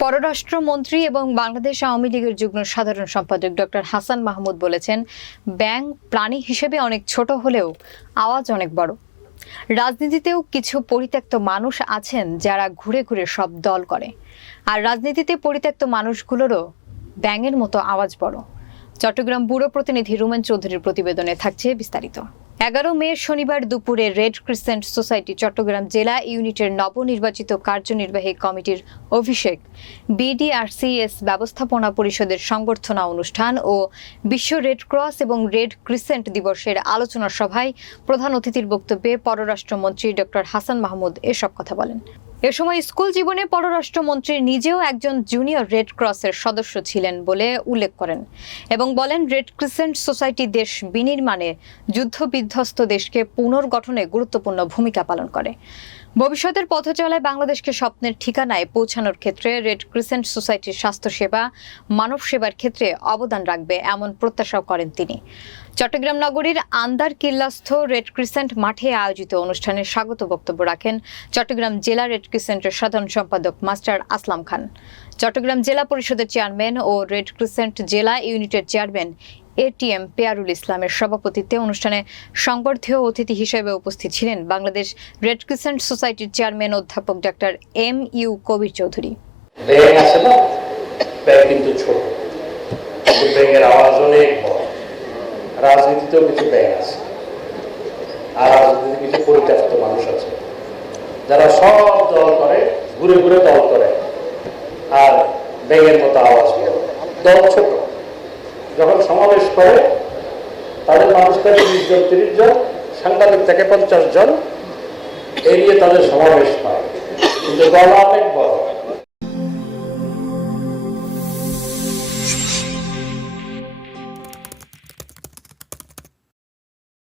পররাষ্ট্রমন্ত্রী এবং বাংলাদেশ আওয়ামী লীগের যুগ্ম সাধারণ সম্পাদক ডক্টর হাসান মাহমুদ বলেছেন ব্যাং প্রাণী হিসেবে অনেক ছোট হলেও আওয়াজ অনেক বড়। রাজনীতিতেও কিছু পরিত্যক্ত মানুষ আছেন যারা ঘুরে ঘুরে সব দল করে। আর রাজনীতিতে পরিত্যক্ত মানুষগুলোরও ব্যাঙের মতো আওয়াজ বড়। চট্টগ্রাম ব্যুরো প্রতিনিধি রুমেন চৌধুরীর প্রতিবেদনে থাকছে বিস্তারিত। এগারো মে শনিবার দুপুরে রেড ক্রিসেন্ট সোসাইটি চট্টগ্রাম জেলা ইউনিটের নবনির্বাচিত কার্যনির্বাহী কমিটির অভিষেক। বিডিআরসিএস ব্যবস্থাপনা পরিষদের সংবর্ধনা অনুষ্ঠান ও বিশ্ব রেড ক্রস এবং রেড ক্রিসেন্ট দিবসের আলোচনা সভায় প্রধান অতিথির বক্তব্যে পররাষ্ট্রমন্ত্রী ডক্টর হাসান মাহমুদ এসব কথা বলেন। এ সময় স্কুল জীবনে পররাষ্ট্রমন্ত্রী নিজেও একজন জুনিয়র রেড ক্রসের সদস্য ছিলেন বলে উল্লেখ করেন এবং বলেন, রেড ক্রিসেন্ট সোসাইটি দেশ বিনির্মাণে যুদ্ধ বিধ্বস্ত দেশকে পুনর্গঠনে গুরুত্বপূর্ণ ভূমিকা পালন করে। ভবিষ্যতের পথ চলায় বাংলাদেশকে স্বপ্নের ঠিকানায় পৌঁছানোর ক্ষেত্রে রেড ক্রিসেন্ট সোসাইটির স্বাস্থ্যসেবা মানব সেবার ক্ষেত্রে অবদান রাখবে এমন প্রত্যাশাও করেন তিনি। চট্টগ্রাম নগরীর আন্দার কিল্লাস্থ রেড ক্রিসেন্ট মাঠে আয়োজিত অনুষ্ঠানে স্বাগত বক্তব্য রাখেন চট্টগ্রাম জেলা রেড ক্রিসেন্টের সাধারণ সম্পাদক মাস্টার আসলাম খান। চট্টগ্রাম জেলা পরিষদের চেয়ারম্যান ও রেড ক্রিসেন্ট জেলা ইউনিটের চেয়ারম্যান এটিএম পেয়ারুল ইসলামের সভাপতিত্বে অনুষ্ঠানে সংবর্ধীয় অতিথি হিসেবে উপস্থিত ছিলেন বাংলাদেশ রেড ক্রিসেন্ট সোসাইটির চেয়ারম্যান অধ্যাপক doctor M U Kabir Chowdhury. কিন্তু ছোট। আওয়াজ অনেক রাজনীতিতেও কিছু ব্যাং আছে। আর রাজনীতিতে কিছু পরিত্যক্ত মানুষ আছে। যারা সব দল করে, ঘুরে ঘুরে দল করে। আর ব্যাঙের মতো আওয়াজ বড় দল ছোট। যখন সমাবেশ করে, তাদের মানুষ থাকে বিশ জন, তিরিশ জন, সাংবাদিক থেকে পঞ্চাশ জন। এড়িয়ে তাদের সমাবেশ হয়। কিন্তু দল অনেক বড়